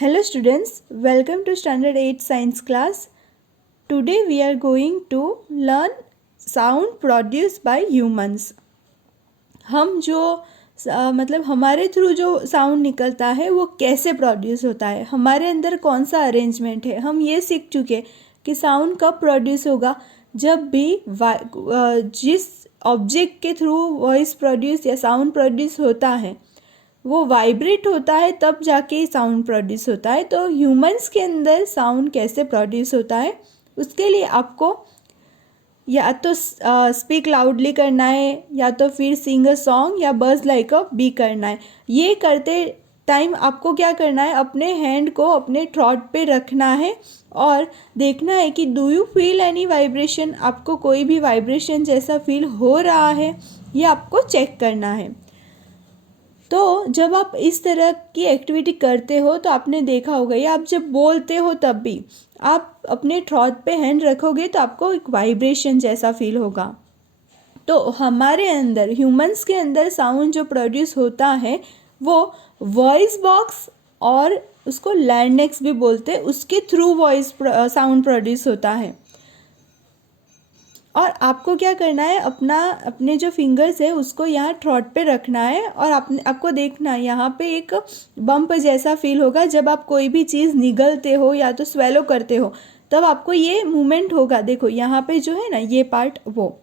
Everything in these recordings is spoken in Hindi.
Hello students, welcome to Standard 8 Science class. Today we are going to learn sound produced by humans. हम जो मतलब हमारे थ्रू जो साउंड निकलता है वो कैसे प्रोड्यूस होता है, हमारे अंदर कौन सा अरेंजमेंट है, हम ये सीख चुके कि साउंड कब प्रोड्यूस होगा। जब भी जिस ऑब्जेक्ट के थ्रू वॉइस प्रोड्यूस या साउंड प्रोड्यूस होता है वो वाइब्रेट होता है, तब जाके साउंड प्रोड्यूस होता है। तो ह्यूमंस के अंदर साउंड कैसे प्रोड्यूस होता है, उसके लिए आपको या तो स्पीक लाउडली करना है, या तो फिर सिंग अ सॉन्ग, या बज़ लाइक अ बी करना है। ये करते टाइम आपको क्या करना है, अपने हैंड को अपने थ्रोट पे रखना है और देखना है कि do you feel any vibration, आपको कोई भी वाइब्रेशन जैसा फील हो रहा है, ये आपको चेक करना है। तो जब आप इस तरह की एक्टिविटी करते हो तो आपने देखा होगा, या आप जब बोलते हो तब भी आप अपने थ्रोट पे हैंड रखोगे तो आपको एक वाइब्रेशन जैसा फील होगा। तो हमारे अंदर, ह्यूमंस के अंदर साउंड जो प्रोड्यूस होता है वो वॉइस बॉक्स, और उसको लैरिंक्स भी बोलते हैं, उसके थ्रू वॉइस साउंड प्रोड्यूस होता है। और आपको क्या करना है, अपने जो फिंगर्स है उसको यहाँ थ्रोट पे रखना है, और आपको देखना है यहाँ पे एक बम्प जैसा फील होगा। जब आप कोई भी चीज़ निगलते हो या तो स्वेलो करते हो तब आपको ये मूवमेंट होगा। देखो यहाँ पे जो है ना, ये पार्ट, वो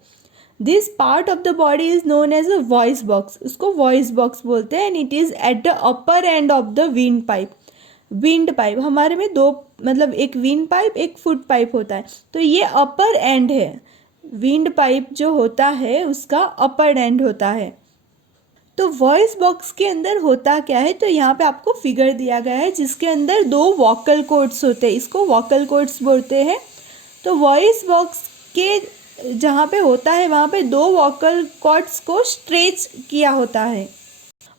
this part of the body is known as a voice box, उसको वॉइस बॉक्स बोलते हैं। And it is at the upper end of the wind pipe. Wind pipe हमारे में दो, मतलब एक विंड पाइप, एक फुट पाइप होता है। तो ये अपर एंड है, विंड पाइप जो होता है उसका अपर एंड होता है। तो वॉइस बॉक्स के अंदर होता क्या है, तो यहाँ पे आपको फिगर दिया गया है जिसके अंदर दो वोकल कॉर्ड्स होते हैं, इसको वोकल कॉर्ड्स बोलते हैं। तो वॉइस बॉक्स के जहाँ पे होता है वहाँ पे दो वोकल कॉर्ड्स को स्ट्रेच किया होता है,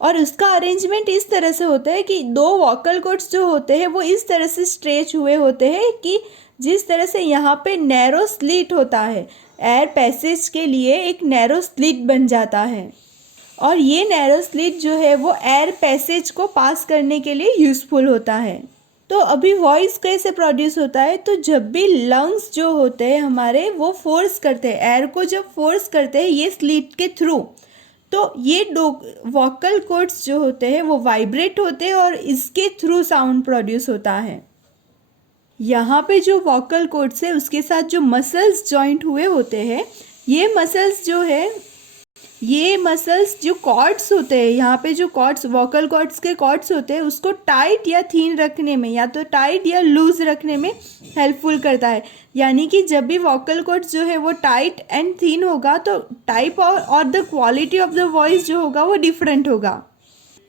और उसका अरेंजमेंट इस तरह से होता है कि दो वोकल कॉर्ड्स जो होते हैं वो इस तरह से स्ट्रेच हुए होते हैं कि जिस तरह से यहाँ पे नैरो स्लिट होता है, एयर पैसेज के लिए एक नैरो स्लिट बन जाता है, और ये नैरो स्लिट जो है वो एयर पैसेज को पास करने के लिए यूज़फुल होता है। तो अभी वॉइस कैसे प्रोड्यूस होता है, तो जब भी लंग्स जो होते हैं हमारे वो फोर्स करते हैं, एयर को जब फोर्स करते हैं ये स्लिट के थ्रू, तो ये दो वोकल कॉर्ड्स जो होते हैं वो वाइब्रेट होते हैं और इसके थ्रू साउंड प्रोड्यूस होता है। यहाँ पे जो वोकल कॉर्ड्स है उसके साथ जो मसल्स जॉइंट हुए होते हैं, ये मसल्स जो है, ये मसल्स जो कॉर्ड्स होते हैं, यहाँ पे जो कॉर्ड्स, वोकल कॉर्ड्स के कॉर्ड्स होते हैं, उसको टाइट या थीन रखने में, या तो टाइट या लूज रखने में हेल्पफुल करता है। यानी कि जब भी वोकल कॉर्ड्स जो है वो टाइट एंड थीन होगा तो टाइप और the quality of the voice जो होगा वो डिफरेंट होगा।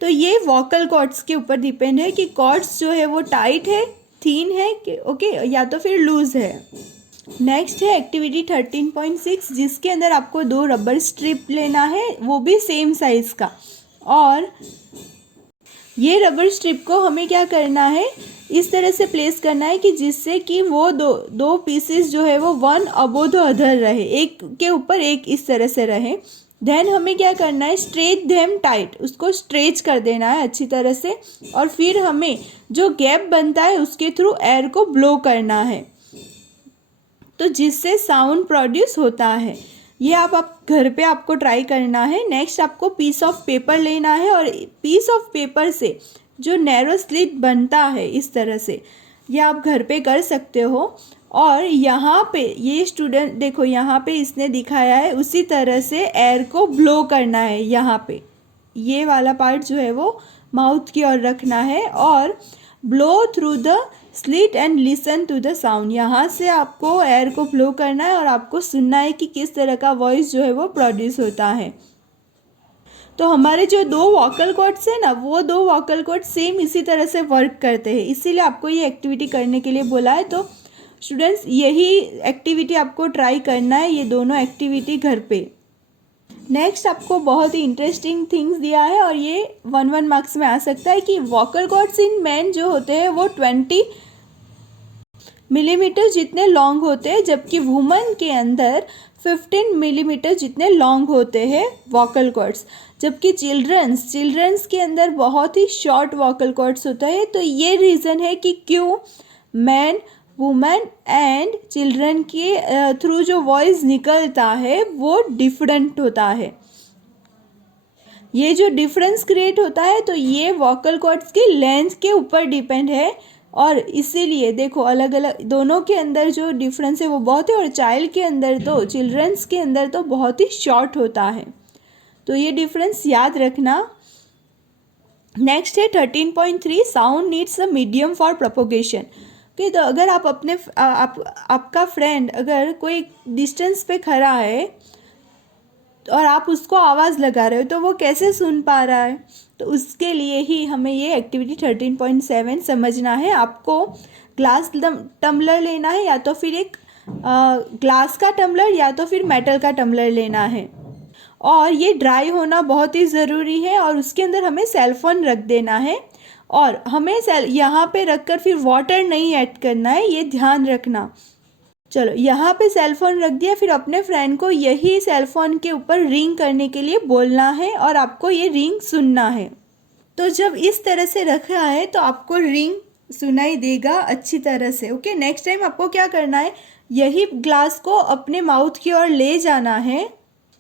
तो ये वोकल कॉर्ड्स के ऊपर डिपेंड है कि कॉर्ड्स जो है वो टाइट है, थीन है, ओके, या तो फिर लूज है। नेक्स्ट है एक्टिविटी 13.6, जिसके अंदर आपको दो रबर स्ट्रिप लेना है, वो भी सेम साइज़ का। और ये रबर स्ट्रिप को हमें क्या करना है, इस तरह से प्लेस करना है कि जिससे कि वो दो पीसेस जो है वो वन अबो द अदर रहे, एक के ऊपर एक इस तरह से रहे। देन हमें क्या करना है, स्ट्रेच देम टाइट, उसको स्ट्रेच कर देना है अच्छी तरह से, और फिर हमें जो गैप बनता है उसके थ्रू एयर को ब्लो करना है, तो जिससे साउंड प्रोड्यूस होता है। ये आप घर पे आपको ट्राई करना है। नेक्स्ट आपको पीस ऑफ पेपर लेना है, और पीस ऑफ पेपर से जो नैरो स्लिट बनता है इस तरह से, ये आप घर पे कर सकते हो। और यहाँ पे ये स्टूडेंट देखो, यहाँ पे इसने दिखाया है उसी तरह से एयर को ब्लो करना है। यहाँ पे ये वाला पार्ट जो है वो माउथ की ओर रखना है, और blow through the slit and listen to the sound, यहाँ से आपको एयर को ब्लो करना है और आपको सुनना है कि किस तरह का वॉइस जो है वो प्रोड्यूस होता है। तो हमारे जो दो वोकल कॉर्ड्स है ना, वो दो वोकल कॉर्ड सेम इसी तरह से वर्क करते हैं, इसीलिए आपको ये एक्टिविटी करने के लिए बोला है। तो स्टूडेंट्स यही एक्टिविटी आपको ट्राई करना है, ये दोनों एक्टिविटी घर पे। नेक्स्ट आपको बहुत ही इंटरेस्टिंग थिंग्स दिया है, और ये 1 मार्क्स में आ सकता है कि वोकल कॉर्ड्स इन मैन जो होते हैं वो मिलीमीटर जितने लॉन्ग होते हैं, जबकि वुमन के अंदर 15 मिलीमीटर जितने लॉन्ग होते हैं वोकल कॉर्ड्स। जबकि चिल्ड्रंस के अंदर बहुत ही शॉर्ट वोकल कॉर्ड्स होता है। तो ये रीज़न है कि क्यों मैन, वुमेन एंड चिल्ड्रन के थ्रू जो वॉइस निकलता है वो डिफरेंट होता है। ये जो डिफरेंस क्रिएट होता है तो ये वोकल कॉर्ड्स की लेंथ के ऊपर डिपेंड है, और इसीलिए देखो अलग अलग दोनों के अंदर जो डिफरेंस है वो बहुत है, और चाइल्ड के अंदर तो चिल्ड्रंस के अंदर तो बहुत ही शॉर्ट होता है। तो ये डिफरेंस याद रखना। नेक्स्ट है 13.3, sound needs a medium for propagation. Okay, तो अगर आप अपने आपका फ्रेंड अगर कोई डिस्टेंस पे खड़ा है और आप उसको आवाज़ लगा रहे हो तो वो कैसे सुन पा रहा है? तो उसके लिए ही हमें ये एक्टिविटी 13.7 समझना है। आपको ग्लास टम्बलर लेना है, या तो फिर एक ग्लास का टम्बलर या तो फिर मेटल का टम्बलर लेना है, और ये ड्राई होना बहुत ही ज़रूरी है, और उसके अंदर हमें सेलफोन रख देना है, और हमें यहाँ पे रखकर फिर वाटर नहीं ऐड करना है, ये ध्यान रखना। चलो, यहाँ पे सेलफोन रख दिया, फिर अपने फ्रेंड को यही सेलफोन के ऊपर रिंग करने के लिए बोलना है और आपको ये रिंग सुनना है। तो जब इस तरह से रखा है तो आपको रिंग सुनाई देगा अच्छी तरह से। ओके, नेक्स्ट टाइम आपको क्या करना है, यही ग्लास को अपने माउथ की ओर ले जाना है,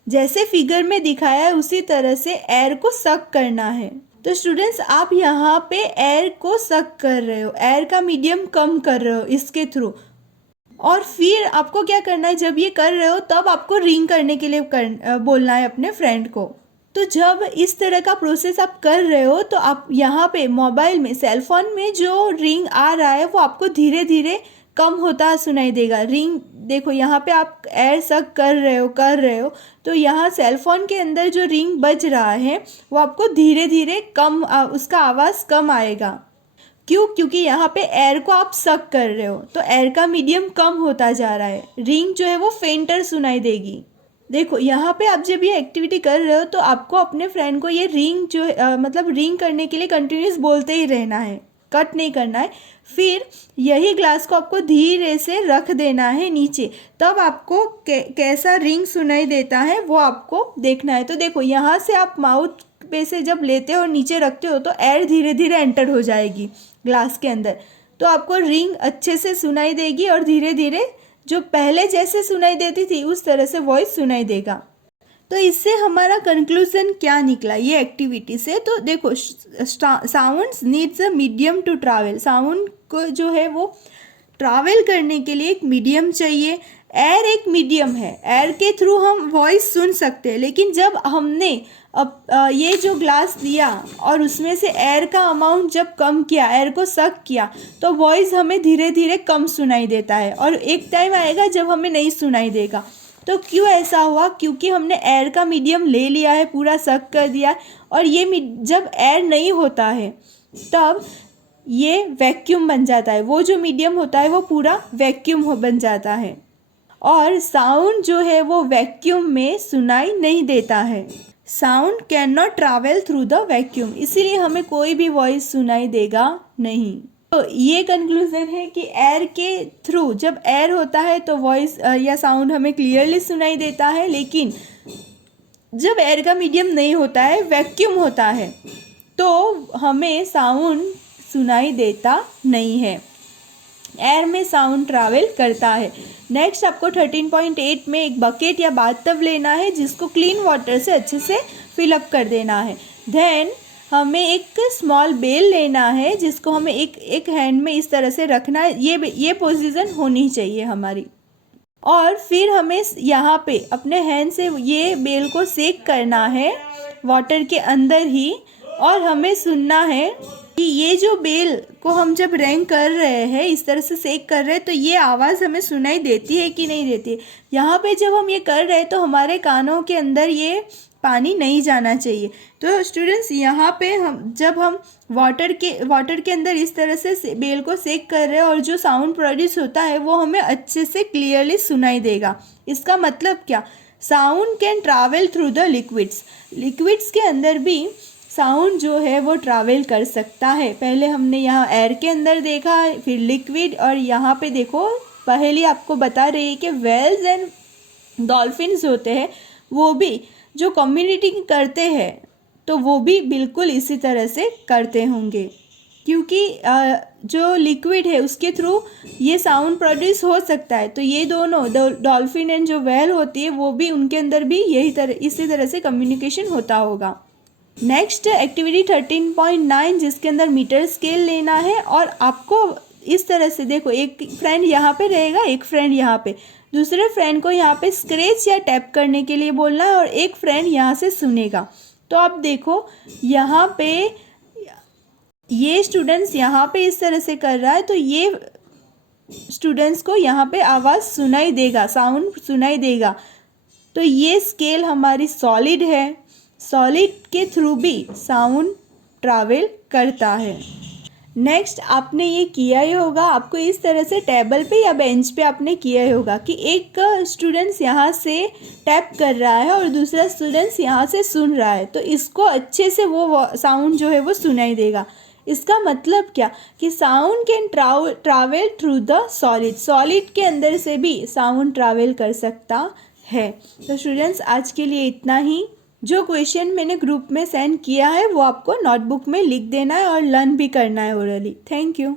जैसे फिगर में दिखाया है उसी तरह से एयर को सक करना है। तो स्टूडेंट्स, आप यहाँ पे एयर को सक कर रहे हो, एयर का मीडियम कम कर रहे हो इसके थ्रू, और फिर आपको क्या करना है, जब ये कर रहे हो तब आपको रिंग करने के लिए बोलना है अपने फ्रेंड को। तो जब इस तरह का प्रोसेस आप कर रहे हो तो आप यहाँ पे मोबाइल में, सेलफोन में जो रिंग आ रहा है वो आपको धीरे धीरे कम होता सुनाई देगा। रिंग देखो, यहाँ पे आप एयर सक कर रहे हो तो यहाँ सेलफोन के अंदर जो रिंग बज रहा है वो आपको धीरे धीरे कम उसका आवाज़ कम आएगा। क्यों? क्योंकि यहाँ पे एयर को आप सक कर रहे हो तो एयर का मीडियम कम होता जा रहा है, रिंग जो है वो फेंटर सुनाई देगी। देखो, यहाँ पे आप जब ये एक्टिविटी कर रहे हो तो आपको अपने फ्रेंड को ये रिंग जो मतलब रिंग करने के लिए कंटिन्यूस बोलते ही रहना है, कट नहीं करना है। फिर यही ग्लास को आपको धीरे से रख देना है नीचे, तब आपको कैसा रिंग सुनाई देता है वो आपको देखना है। तो देखो, यहाँ से आप माउथ पे से जब लेते हो और नीचे रखते हो तो एयर धीरे धीरे एंटर हो जाएगी ग्लास के अंदर, तो आपको रिंग अच्छे से सुनाई देगी, और धीरे धीरे जो पहले जैसे सुनाई देती थी उस तरह से वॉइस सुनाई देगा। तो इससे हमारा कंक्लूजन क्या निकला ये एक्टिविटी से? तो देखो, sounds needs a medium to travel. Sound को जो है वो ट्रैवल करने के लिए एक मीडियम चाहिए। एयर एक मीडियम है, एयर के थ्रू हम वॉइस सुन सकते हैं, लेकिन जब हमने ये जो ग्लास दिया और उसमें से एयर का अमाउंट जब कम किया, एयर को सक किया, तो वॉइस हमें धीरे धीरे कम सुनाई देता है, और एक टाइम आएगा जब हमें नहीं सुनाई देगा। तो क्यों ऐसा हुआ? क्योंकि हमने एयर का मीडियम ले लिया है, पूरा सक कर दिया, और ये जब एयर नहीं होता है तब ये वैक्यूम बन जाता है, वो जो मीडियम होता है वो पूरा वैक्यूम बन जाता है, और साउंड जो है वो वैक्यूम में सुनाई नहीं देता है। Sound can not travel through the vacuum, इसीलिए हमें कोई भी वॉइस सुनाई देगा नहीं। तो ये कंक्लूजन है कि एयर के थ्रू जब एयर होता है तो वॉइस या साउंड हमें क्लियरली सुनाई देता है, लेकिन जब एयर का मीडियम नहीं होता है, वैक्यूम होता है, तो हमें साउंड सुनाई देता नहीं है, एयर में साउंड ट्रैवल करता है। नेक्स्ट आपको 13.8 में एक बकेट या बाथटब लेना है जिसको क्लीन वाटर से अच्छे से फिलअप कर देना है। देन हमें एक स्मॉल बेल लेना है जिसको हमें एक हैंड में इस तरह से रखना है, ये पोजीशन होनी चाहिए हमारी, और फिर हमें यहाँ पे अपने हैंड से ये बेल को सेक करना है वाटर के अंदर ही, और हमें सुनना है कि ये जो बेल को हम जब रैंग कर रहे हैं, इस तरह से सेक कर रहे हैं, तो ये आवाज़ हमें सुनाई देती है कि नहीं देती है। यहाँ पे जब हम ये कर रहे हैं तो हमारे कानों के अंदर ये पानी नहीं जाना चाहिए। तो स्टूडेंट्स, यहाँ पे जब हम वाटर के अंदर इस तरह से बेल को सेक कर रहे हैं और जो साउंड प्रोड्यूस होता है वो हमें अच्छे से क्लियरली सुनाई देगा। इसका मतलब क्या? Sound can travel through the liquids के अंदर भी साउंड जो है वो ट्रैवल कर सकता है। पहले हमने यहाँ एयर के अंदर देखा, फिर लिक्विड, और यहाँ पे देखो पहले आपको बता रही है कि वेल्स एंड डॉल्फिन्स होते हैं वो भी जो कम्युनिकेटिंग करते हैं तो वो भी बिल्कुल इसी तरह से करते होंगे, क्योंकि जो लिक्विड है उसके थ्रू ये साउंड प्रोड्यूस हो सकता है। तो ये दोनों डॉल्फिन एंड जो वेल होती है वो भी, उनके अंदर भी इसी तरह से कम्युनिकेशन होता होगा। नेक्स्ट एक्टिविटी 13.9 जिसके अंदर मीटर स्केल लेना है, और आपको इस तरह से देखो, एक फ्रेंड यहाँ पे रहेगा, एक फ्रेंड यहाँ पे, दूसरे फ्रेंड को यहाँ पे स्क्रैच या टैप करने के लिए बोलना है, और एक फ्रेंड यहाँ से सुनेगा। तो आप देखो यहाँ पे ये स्टूडेंट्स यहाँ पे इस तरह से कर रहा है, तो ये स्टूडेंट्स को यहाँ पे आवाज़ सुनाई देगा, साउंड सुनाई देगा। तो ये स्केल हमारी सॉलिड है, सॉलिड के थ्रू भी साउंड ट्रैवल करता है। नेक्स्ट आपने ये किया ही होगा, आपको इस तरह से टेबल पे या बेंच पे आपने किया ही होगा कि एक स्टूडेंट्स यहाँ से टैप कर रहा है और दूसरा स्टूडेंट्स यहाँ से सुन रहा है, तो इसको अच्छे से वो साउंड जो है वो सुनाई देगा। इसका मतलब क्या कि sound can travel through the solid, solid के अंदर से भी साउंड ट्रैवल कर सकता है। तो स्टूडेंट्स आज के लिए इतना ही। जो क्वेश्चन मैंने ग्रुप में सेंड किया है वो आपको नोटबुक में लिख देना है और लर्न भी करना है ओरली। Thank you.